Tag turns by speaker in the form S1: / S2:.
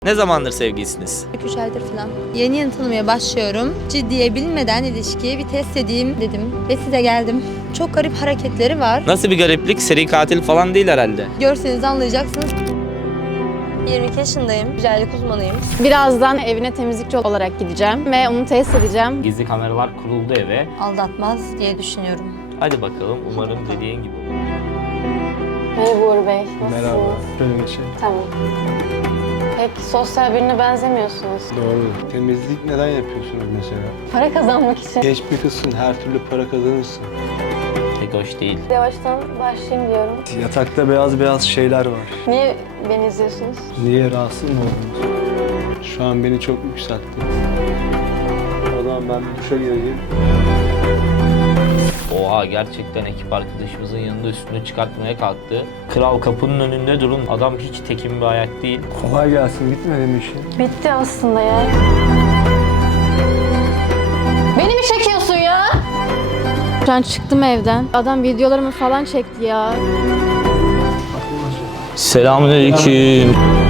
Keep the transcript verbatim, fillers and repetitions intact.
S1: Ne zamandır sevgilisiniz?
S2: üç aydır falan. Yeni yeni tanımaya başlıyorum. Ciddiye bilmeden ilişkiye bir test edeyim dedim. Ve size geldim. Çok garip hareketleri var.
S1: Nasıl bir gariplik? Seri katil falan değil herhalde.
S2: Görseniz anlayacaksınız. yirmi iki yaşındayım. Güzellik uzmanıyım.
S3: Birazdan evine temizlikçi olarak gideceğim ve onu test edeceğim.
S1: Gizli kameralar kuruldu eve.
S2: Aldatmaz diye düşünüyorum.
S1: Hadi bakalım, umarım dediğin gibi olur.
S3: Merhaba Uğur Bey. Nasılsınız?
S4: Merhaba. Şöyle geçelim.
S3: Tamam. Pek sosyal birine benzemiyorsunuz.
S4: Doğru. Temizlik neden yapıyorsunuz mesela?
S3: Para kazanmak için.
S4: Genç bir kızsın, her türlü para kazanırsın.
S1: Pek hoş değil.
S3: Yavaştan başlayayım diyorum.
S4: Yatakta beyaz beyaz şeyler var.
S3: Niye beni izliyorsunuz?
S4: Niye rahatsız mı oldunuz? Şu an beni çok yükseltti. O zaman ben bir duşa gireyim.
S1: Oha, gerçekten ekip arkadaşımızın yanında üstünü çıkartmaya kalktı. Kral kapının önünde durun. Adam hiç tekin bir ayak değil.
S4: Kolay gelsin, bitmedi mi işin?
S3: Bitti aslında ya. Beni mi çekiyorsun ya? Şu an çıktım evden. Adam videolarımı falan çekti ya.
S1: Selamünaleyküm.